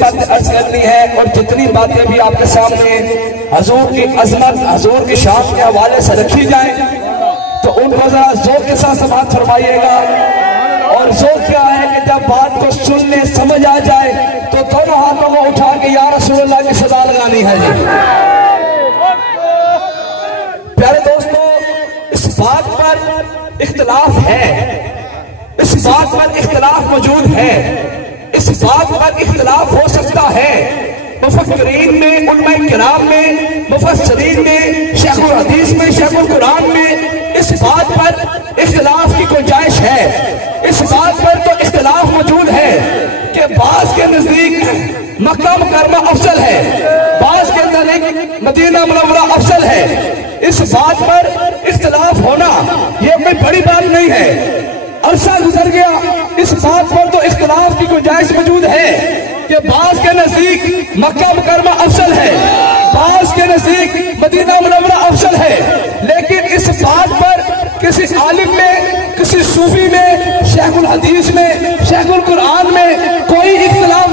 باتیں عرض کرنی ہے اور جتنی باتیں بھی آپ کے سامنے حضور کی عظمت حضور کی شان کے حوالے سے رکھی جائیں تو ان کو ذرا ذوق کے ساتھ سماعت فرمائیے گا۔ اور ذوق کیا ہے کہ جب بات کو سننے سمجھ آ جائے تو دونوں ہاتھوں کو اٹھا کے یا رسول اللہ کی صدا لگانی ہے۔ پیارے دوستو، اس بات پر اختلاف ہے، اس بات پر اختلاف موجود ہے، اس بات پر اختلاف ہو سکتا ہے۔ مفکرین میں، علماء کرام میں، مفسرین میں، شیخ الحدیث میں، شیخ القرآن میں اس بات پر اختلاف کی گنجائش ہے۔ اس بات پر تو اختلاف موجود ہے کہ بعض کے نزدیک مکہ مکرمہ افضل ہے، بعض کے نزدیک مدینہ منورہ افضل ہے۔ اس بات پر اختلاف ہونا یہ کوئی بڑی بات نہیں ہے۔ عرصہ گزر گیا، اس بات پر تو اختلاف کی گنجائش موجود ہے کہ بعض کے نزدیک مکہ مکرمہ افضل ہے، بعض کے نزدیک مدینہ منورہ افضل ہے، لیکن اس بات پر کسی عالم میں، کسی صوفی میں، شیخ الحدیث میں، شیخ القرآن میں کوئی اختلاف